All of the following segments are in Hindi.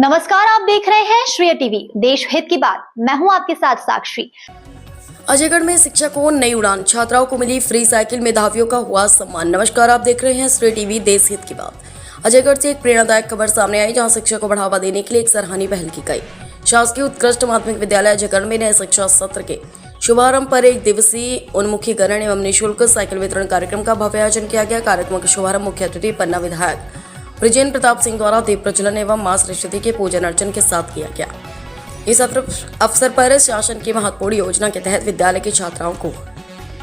नमस्कार, आप देख रहे हैं श्रेय टीवी, देश हित की बात। मैं हूं आपके साथ साक्षी। अजयगढ़ में शिक्षा को नई उड़ान, छात्राओं को मिली फ्री साइकिल, मेधावियों का हुआ सम्मान। नमस्कार, आप देख रहे हैं श्रेय टीवी, देश हित की बात। अजयगढ़ से एक प्रेरणादायक खबर सामने आई, जहां शिक्षा को बढ़ावा देने के लिए एक सराहनीय पहल की गई। शासकीय उत्कृष्ट माध्यमिक विद्यालय अजयगढ़ में नए शिक्षा सत्र के शुभारंभ पर एक दिवसीय उन्मुखीकरण एवं निःशुल्क साइकिल वितरण कार्यक्रम का भव्य आयोजन किया गया। कार्यक्रम का शुभारंभ मुख्य अतिथि पन्ना विधायक ब्रिजेंद्र प्रताप सिंह द्वारा दीप प्रज्वलन एवं मां सरस्वती के पूजन अर्चन के साथ किया गया। इस अवसर पर शासन की महत्वपूर्ण योजना के तहत विद्यालय की छात्राओं को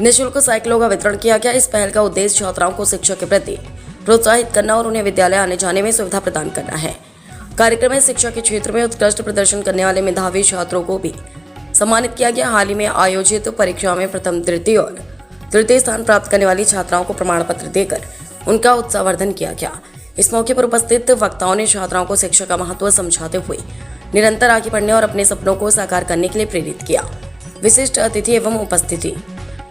निःशुल्क साइकिलों का वितरण किया गया। इस पहल का उद्देश्य छात्राओं को शिक्षा के प्रति प्रोत्साहित करना और उन्हें विद्यालय आने जाने में सुविधा प्रदान करना है। कार्यक्रम में शिक्षा के क्षेत्र में उत्कृष्ट प्रदर्शन करने वाले मेधावी छात्रों को भी सम्मानित किया गया। हाल ही में आयोजित परीक्षा में प्रथम, द्वितीय और तृतीय स्थान प्राप्त करने वाली छात्राओं को प्रमाण पत्र देकर उनका उत्साहवर्धन किया गया। इस मौके पर उपस्थित वक्ताओं ने छात्राओं को शिक्षा का महत्व समझाते हुए निरंतर आगे बढ़ने और अपने सपनों को साकार करने के लिए प्रेरित किया। विशिष्ट अतिथि एवं उपस्थिति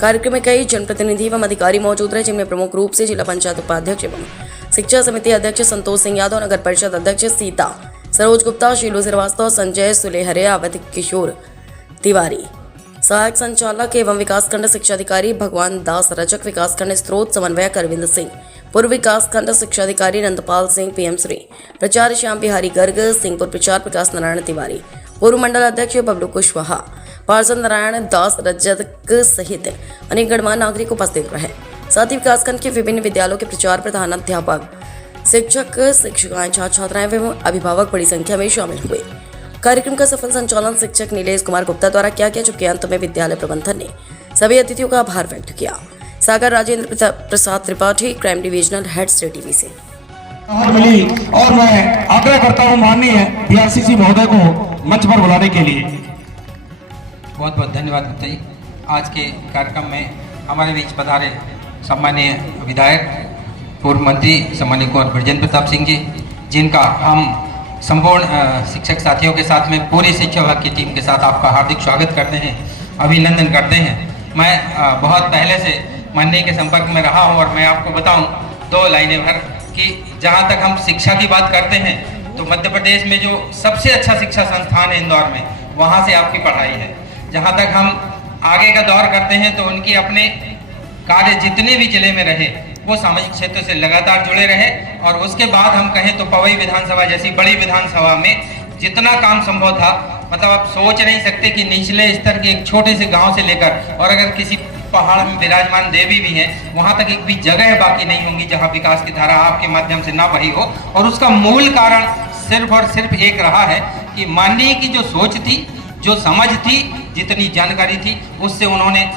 कार्यक्रम में कई जनप्रतिनिधि एवं अधिकारी मौजूद रहे, जिनमें प्रमुख रूप से जिला पंचायत उपाध्यक्ष एवं शिक्षा समिति अध्यक्ष संतोष सिंह यादव, नगर परिषद अध्यक्ष सीता सरोज गुप्ता, शीलू श्रीवास्तव, संजय सुलेहरे, अवध किशोर तिवारी, सहायक संचालक एवं विकासखंड शिक्षा अधिकारी भगवान दास रचक, विकासखंड स्त्रोत समन्वयक अरविंद सिंह, पूर्व विकासखंड शिक्षा अधिकारी नंदपाल सिंह, पीएम श्री प्रचार श्याम बिहारी गर्ग, सिंहपुर प्रचार प्रकाश नारायण तिवारी, पूर्व मंडल अध्यक्ष बबलू कुशवाहा, पार्षद नारायण दास रजक सहित अनेक गणमान्य नागरिक उपस्थित रहे। साथ ही विकासखंड के विभिन्न विद्यालयों के प्रचार प्रधानाध्यापक, शिक्षक, शिक्षिकाएं, छात्र छात्राएं एवं अभिभावक बड़ी संख्या में शामिल हुए। कार्यक्रम का सफल संचालन शिक्षक नीलेश कुमार गुप्ता द्वारा किया गया, जबकि अंत में विद्यालय प्रबंधन ने सभी अतिथियों का आभार व्यक्त किया। सागर Rajendra Prasad Tripathi, crime divisional head, श्रेय टीवी से। मिली और मैं आग्रह करता हूं माननीय बीआरसीसी महोदय को मंच पर बुलाने के लिए। बहुत बहुत धन्यवाद गुप्ता जी। आज के कार्यक्रम में हमारे बीच पधारे सम्मानीय विधायक, पूर्व मंत्री सम्मानीय कुंवर ब्रिजेंद्र प्रताप सिंह जी, जिनका हम संपूर्ण शिक्षक साथियों के साथ में पूरी शिक्षा विभाग की टीम के साथ आपका हार्दिक स्वागत करते हैं, अभिनंदन करते हैं। मैं बहुत पहले से माननीय के संपर्क में रहा हूं और मैं आपको बताऊं दो लाइनें भर कि जहां तक हम शिक्षा की बात करते हैं तो मध्य प्रदेश में जो सबसे अच्छा शिक्षा संस्थान है इंदौर में, वहां से आपकी पढ़ाई है। जहां तक हम आगे का दौर करते हैं तो उनकी अपने कार्य जितने भी जिले में रहे वो सामाजिक क्षेत्र से लगातार जुड़े रहे, और उसके बाद हम कहें तो पवई विधानसभा जैसी बड़ी विधानसभा में जितना काम संभव था, मतलब आप सोच नहीं सकते कि निचले स्तर के एक छोटे से गांव से लेकर, और अगर किसी पहाड़ में विराजमान देवी भी है, वहां तक एक भी जगह बाकी नहीं होंगी जहां विकास की धारा आपके माध्यम से ना बही हो। और उसका मूल कारण सिर्फ और सिर्फ एक रहा है कि माननीय की जो सोच थी, जो समझ थी, जितनी जानकारी थी, उससे उन्होंने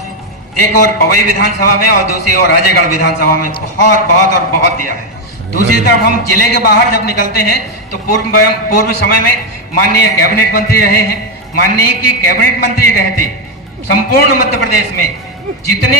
एक और पवई विधानसभा में और दूसरी और अजयगढ़ विधानसभा में बहुत दिया है। दूसरी तरफ हम जिले के बाहर जब निकलते हैं तो पूर्व समय में माननीय कैबिनेट मंत्री रहे हैं। माननीय के कैबिनेट मंत्री रहते संपूर्ण मध्य प्रदेश में जितने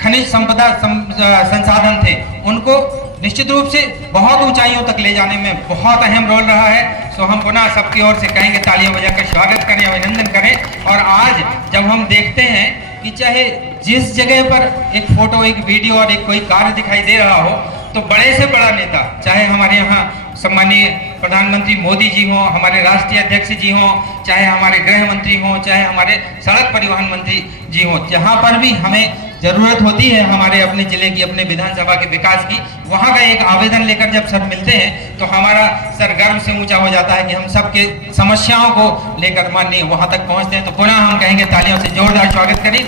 खनिज संपदा संसाधन थे उनको निश्चित रूप से बहुत ऊंचाइयों तक ले जाने में बहुत अहम रोल रहा है। सो हम पुनः सबकी ओर से कहेंगे, तालियां बजाकर स्वागत करें, अभिनंदन करें। और आज जब हम देखते हैं कि चाहे जिस जगह पर एक फोटो, एक वीडियो और एक कोई कार्य दिखाई दे रहा हो, तो बड़े से बड़ा नेता, चाहे हमारे यहाँ सम्मानीय प्रधानमंत्री मोदी जी हों, हमारे राष्ट्रीय अध्यक्ष जी हों, चाहे हमारे गृह मंत्री हों, चाहे हमारे सड़क परिवहन मंत्री जी हों, जहाँ पर भी हमें जरूरत होती है हमारे अपने जिले की, अपने विधानसभा के विकास की, वहाँ का एक आवेदन लेकर जब सर मिलते हैं तो हमारा सर गर्व से ऊंचा हो जाता है कि हम सबके समस्याओं को लेकर माननीय वहाँ तक पहुँचते हैं। तो पुनः हम कहेंगे, तालियों से जोरदार स्वागत करें।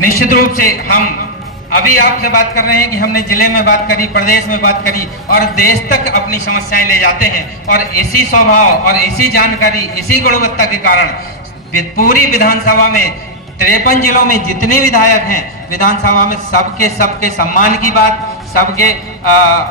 निश्चित रूप से हम अभी आपसे बात कर रहे हैं कि हमने जिले में बात करी, प्रदेश में बात करी और देश तक अपनी समस्याएं ले जाते हैं, और इसी स्वभाव और इसी जानकारी, इसी गुणवत्ता के कारण पूरी विधानसभा में 53 जिलों में जितने विधायक हैं विधानसभा में सबके सम्मान की बात, सबके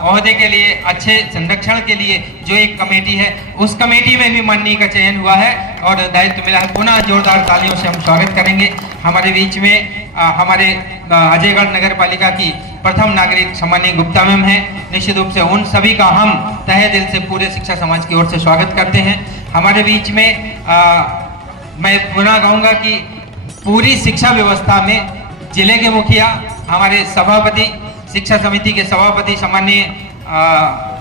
ओहदे के लिए, अच्छे संरक्षण के लिए जो एक कमेटी है, उस कमेटी में भी माननीय का चयन हुआ है और दायित्व मिला है। पुनः जोरदार तालियों से हम स्वागत करेंगे। हमारे बीच में हमारे अजयगढ़ नगर पालिका की प्रथम नागरिक सम्मानीय गुप्ता मैम है। निश्चित रूप से उन सभी का हम तहे दिल से पूरे शिक्षा समाज की ओर से स्वागत करते हैं। हमारे बीच में मैं पुनः कहूँगा कि पूरी शिक्षा व्यवस्था में जिले के मुखिया, हमारे सभापति, शिक्षा समिति के सभापति सम्मानीय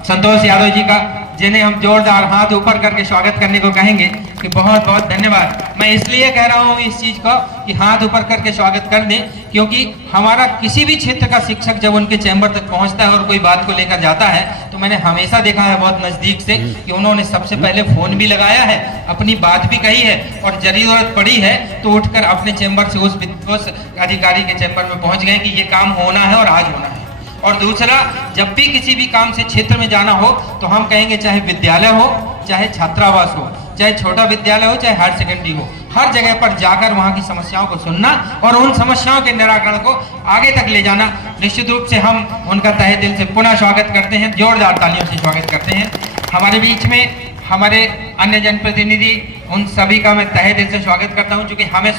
संतोष यादव जी का जिन्हें हम जोरदार हाथ ऊपर करके स्वागत करने को कहेंगे कि बहुत बहुत धन्यवाद। मैं इसलिए कह रहा हूँ इस चीज़ को कि हाथ ऊपर करके स्वागत कर दें, क्योंकि हमारा किसी भी क्षेत्र का शिक्षक जब उनके चैम्बर तक पहुँचता है और कोई बात को लेकर जाता है, तो मैंने हमेशा देखा है बहुत नज़दीक से कि उन्होंने सबसे पहले फ़ोन भी लगाया है, अपनी बात भी कही है, और जरूरत पड़ी है तो उठकर अपने चैम्बर से उस अधिकारी के चैम्बर में पहुँच गए कि ये काम होना है और आज होना है। और दूसरा, जब भी किसी भी काम से क्षेत्र में जाना हो तो हम कहेंगे चाहे विद्यालय हो, चाहे छात्रावास हो, चाहे छोटा विद्यालय हो, चाहे हायर सेकेंडरी हो, हर जगह पर जाकर वहाँ की समस्याओं को सुनना और उन समस्याओं के निराकरण को आगे तक ले जाना। निश्चित रूप से हम उनका तहे दिल से पुनः स्वागत करते हैं, जोरदार तालियों से स्वागत करते हैं। हमारे बीच में हमारे अन्य जनप्रतिनिधि, उन सभी का मैं तहे दिल से स्वागत करता हूँ, चूँकि हमें